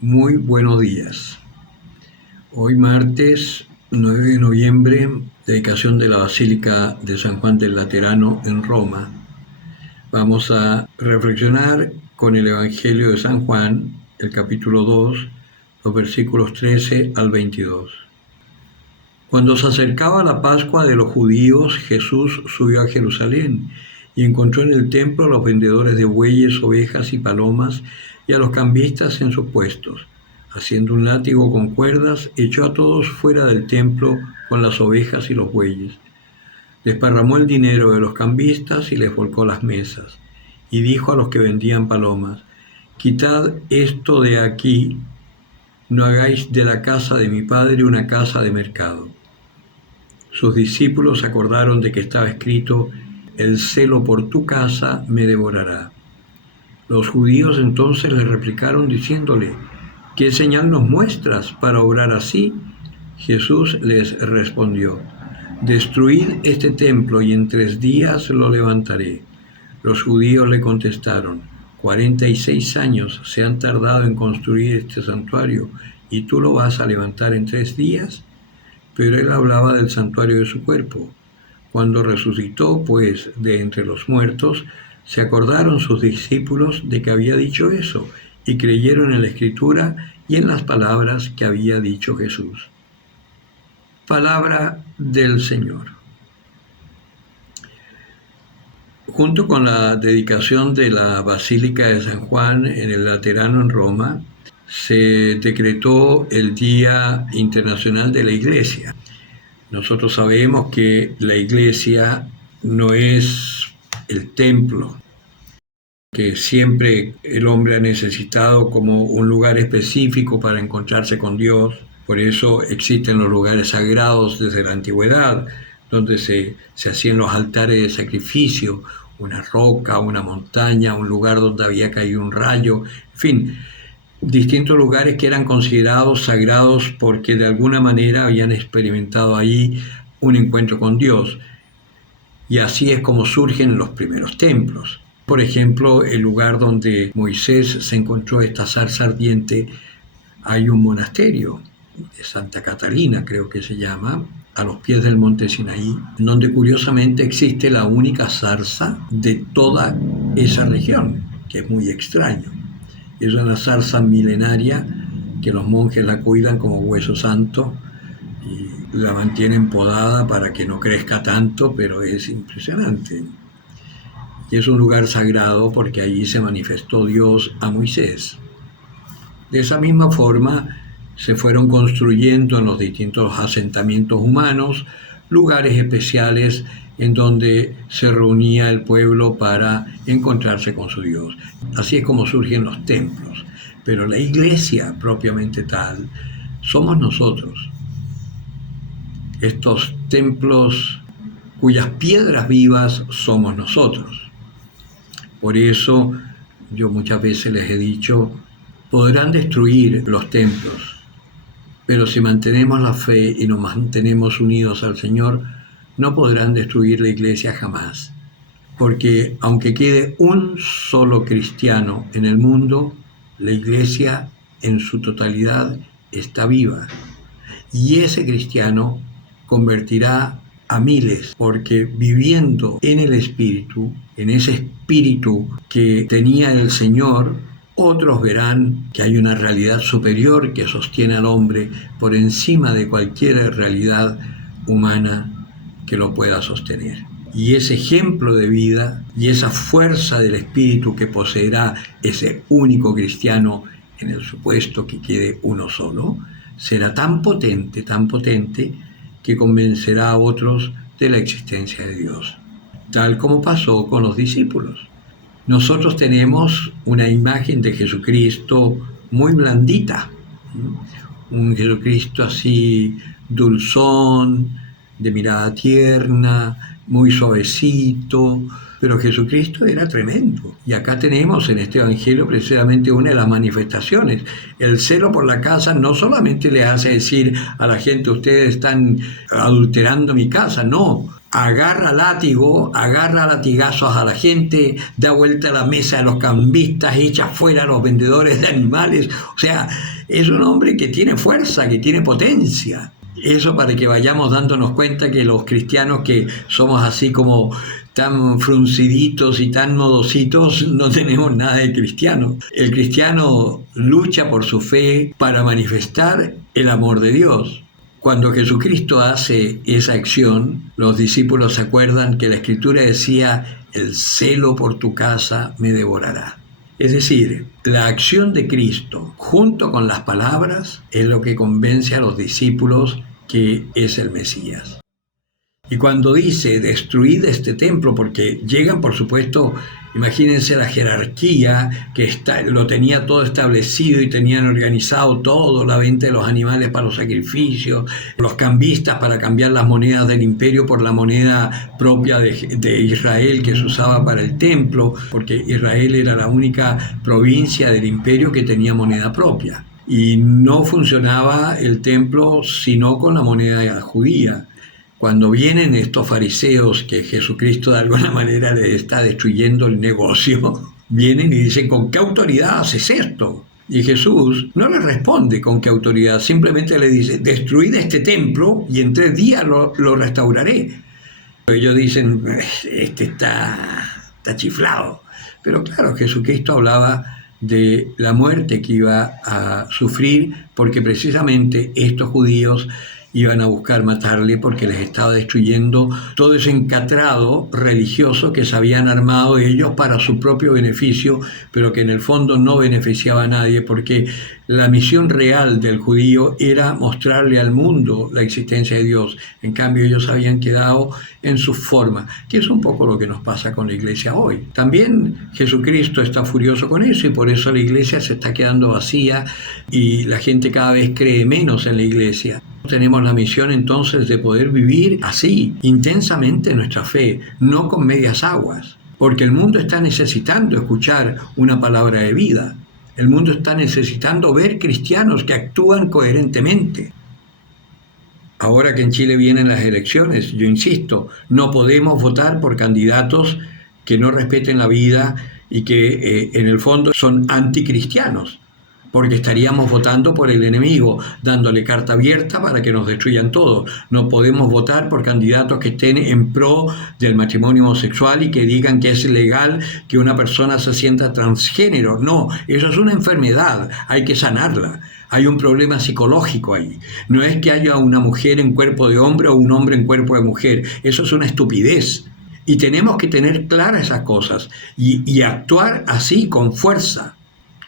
Muy buenos días. Hoy martes 9 de noviembre, dedicación de la Basílica de San Juan del Laterano en Roma. Vamos a reflexionar con el Evangelio de San Juan, el capítulo 2, los versículos 13 al 22. Cuando se acercaba la Pascua de los judíos, Jesús subió a Jerusalén y encontró en el templo a los vendedores de bueyes, ovejas y palomas y a los cambistas en sus puestos. Haciendo un látigo con cuerdas, echó a todos fuera del templo con las ovejas y los bueyes. Desparramó el dinero de los cambistas y les volcó las mesas. Y dijo a los que vendían palomas: «Quitad esto de aquí, no hagáis de la casa de mi padre una casa de mercado». Sus discípulos acordaron de que estaba escrito: «El celo por tu casa me devorará». Los judíos entonces le replicaron diciéndole: «¿Qué señal nos muestras para obrar así?». Jesús les respondió: «Destruid este templo y en 3 días lo levantaré». Los judíos le contestaron: 46 años se han tardado en construir este santuario, ¿y tú lo vas a levantar en 3 días? Pero él hablaba del santuario de su cuerpo. Cuando resucitó, pues, de entre los muertos, se acordaron sus discípulos de que había dicho eso, y creyeron en la Escritura y en las palabras que había dicho Jesús. Palabra del Señor. Junto con la dedicación de la Basílica de San Juan en el Laterano en Roma, se decretó el Día Internacional de la Iglesia. Nosotros sabemos que la iglesia no es el templo que siempre el hombre ha necesitado como un lugar específico para encontrarse con Dios. Por eso existen los lugares sagrados desde la antigüedad, donde se hacían los altares de sacrificio, una roca, una montaña, un lugar donde había caído un rayo, en fin, distintos lugares que eran considerados sagrados porque de alguna manera habían experimentado ahí un encuentro con Dios. Y así es como surgen los primeros templos. Por ejemplo, el lugar donde Moisés se encontró esta zarza ardiente, hay un monasterio de Santa Catalina, creo que se llama, a los pies del monte Sinaí, donde curiosamente existe la única zarza de toda esa región, que es muy extraño. Es una zarza milenaria que los monjes la cuidan como hueso santo y la mantienen podada para que no crezca tanto, pero es impresionante. Y es un lugar sagrado porque allí se manifestó Dios a Moisés. De esa misma forma se fueron construyendo en los distintos asentamientos humanos lugares especiales en donde se reunía el pueblo para encontrarse con su Dios. Así es como surgen los templos. Pero la iglesia propiamente tal somos nosotros. Estos templos cuyas piedras vivas somos nosotros. Por eso yo muchas veces les he dicho: podrán destruir los templos, pero si mantenemos la fe y nos mantenemos unidos al Señor, no podrán destruir la iglesia jamás. Porque aunque quede un solo cristiano en el mundo, la iglesia en su totalidad está viva. Y ese cristiano convertirá a miles, porque viviendo en el Espíritu, en ese Espíritu que tenía el Señor, otros verán que hay una realidad superior que sostiene al hombre por encima de cualquier realidad humana que lo pueda sostener. Y ese ejemplo de vida y esa fuerza del Espíritu que poseerá ese único cristiano, en el supuesto que quede uno solo, será tan potente, que convencerá a otros de la existencia de Dios, tal como pasó con los discípulos. Nosotros tenemos una imagen de Jesucristo muy blandita, un Jesucristo así dulzón, de mirada tierna, muy suavecito, pero Jesucristo era tremendo. Y acá tenemos en este Evangelio precisamente una de las manifestaciones. El celo por la casa no solamente le hace decir a la gente: ustedes están adulterando mi casa, no. agarra látigo, agarra latigazos a la gente, da vuelta a la mesa a los cambistas, echa fuera a los vendedores de animales. O sea, es un hombre que tiene fuerza, que tiene potencia. Eso para que vayamos dándonos cuenta que los cristianos que somos así como tan frunciditos y tan modositos, no tenemos nada de cristiano. El cristiano lucha por su fe para manifestar el amor de Dios. Cuando Jesucristo hace esa acción, los discípulos se acuerdan que la Escritura decía: el celo por tu casa me devorará. Es decir, la acción de Cristo junto con las palabras es lo que convence a los discípulos que es el Mesías. Y cuando dice destruid este templo, porque llegan, por supuesto, imagínense la jerarquía que lo tenía todo establecido y tenían organizado todo, la venta de los animales para los sacrificios, los cambistas para cambiar las monedas del imperio por la moneda propia de Israel que se usaba para el templo, porque Israel era la única provincia del imperio que tenía moneda propia. Y no funcionaba el templo sino con la moneda judía. Cuando vienen estos fariseos, que Jesucristo de alguna manera le está destruyendo el negocio, vienen y dicen: ¿con qué autoridad haces esto? Y Jesús no les responde con qué autoridad, simplemente le dice: destruid este templo y en 3 días lo restauraré. Ellos dicen: este está chiflado. Pero claro, Jesucristo hablaba de la muerte que iba a sufrir, porque precisamente estos judíos iban a buscar matarle porque les estaba destruyendo todo ese encatrado religioso que se habían armado ellos para su propio beneficio, pero que en el fondo no beneficiaba a nadie, porque la misión real del judío era mostrarle al mundo la existencia de Dios. En cambio, ellos habían quedado en su forma, que es un poco lo que nos pasa con la iglesia hoy. También Jesucristo está furioso con eso y por eso la iglesia se está quedando vacía y la gente cada vez cree menos en la iglesia. Tenemos la misión entonces de poder vivir así, intensamente nuestra fe, no con medias aguas, porque el mundo está necesitando escuchar una palabra de vida. El mundo está necesitando ver cristianos que actúan coherentemente. Ahora que en Chile vienen las elecciones, yo insisto, no podemos votar por candidatos que no respeten la vida y que en el fondo son anticristianos, porque estaríamos votando por el enemigo, dándole carta abierta para que nos destruyan todos. No podemos votar por candidatos que estén en pro del matrimonio homosexual y que digan que es legal que una persona se sienta transgénero. No, eso es una enfermedad, hay que sanarla. Hay un problema psicológico ahí. No es que haya una mujer en cuerpo de hombre o un hombre en cuerpo de mujer. Eso es una estupidez. Y tenemos que tener claras esas cosas y actuar así con fuerza,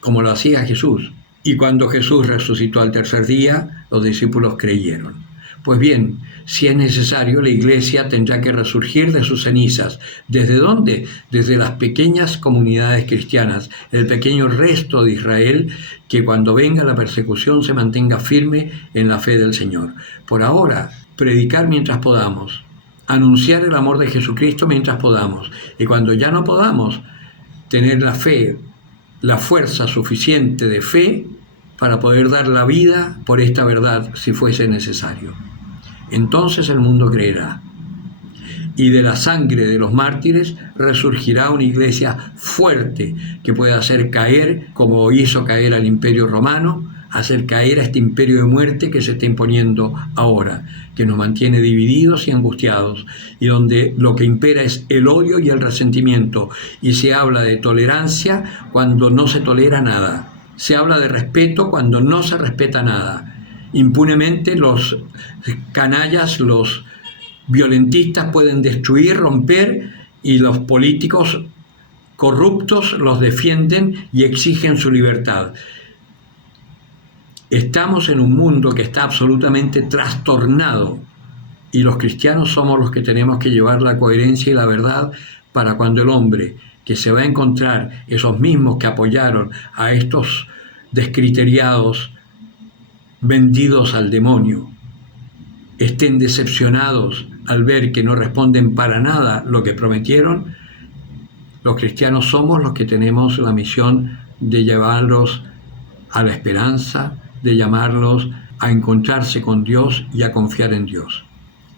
como lo hacía Jesús. Y cuando Jesús resucitó al 3er día, los discípulos creyeron. Pues bien, si es necesario, la iglesia tendrá que resurgir de sus cenizas. ¿Desde dónde? Desde las pequeñas comunidades cristianas, el pequeño resto de Israel, que cuando venga la persecución se mantenga firme en la fe del Señor. Por ahora, predicar mientras podamos, anunciar el amor de Jesucristo mientras podamos, y cuando ya no podamos, tener la fe, la fuerza suficiente de fe para poder dar la vida por esta verdad si fuese necesario. Entonces el mundo creerá. Y de la sangre de los mártires resurgirá una iglesia fuerte que pueda hacer caer, como hizo caer al Imperio Romano, hacer caer a este imperio de muerte que se está imponiendo ahora, que nos mantiene divididos y angustiados, y donde lo que impera es el odio y el resentimiento, y se habla de tolerancia cuando no se tolera nada, se habla de respeto cuando no se respeta nada. Impunemente los canallas, los violentistas pueden destruir, romper, y los políticos corruptos los defienden y exigen su libertad. Estamos en un mundo que está absolutamente trastornado y los cristianos somos los que tenemos que llevar la coherencia y la verdad para cuando el hombre que se va a encontrar, esos mismos que apoyaron a estos descriteriados vendidos al demonio, estén decepcionados al ver que no responden para nada lo que prometieron, los cristianos somos los que tenemos la misión de llevarlos a la esperanza, de llamarlos a encontrarse con Dios y a confiar en Dios.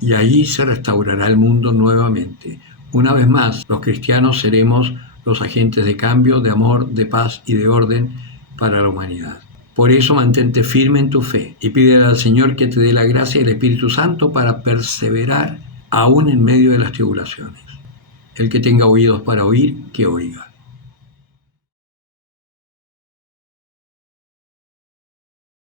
y allí se restaurará el mundo nuevamente. Una vez más, los cristianos seremos los agentes de cambio, de amor, de paz y de orden para la humanidad. Por eso mantente firme en tu fe y pídele al Señor que te dé la gracia del Espíritu Santo para perseverar aún en medio de las tribulaciones. El que tenga oídos para oír, que oiga.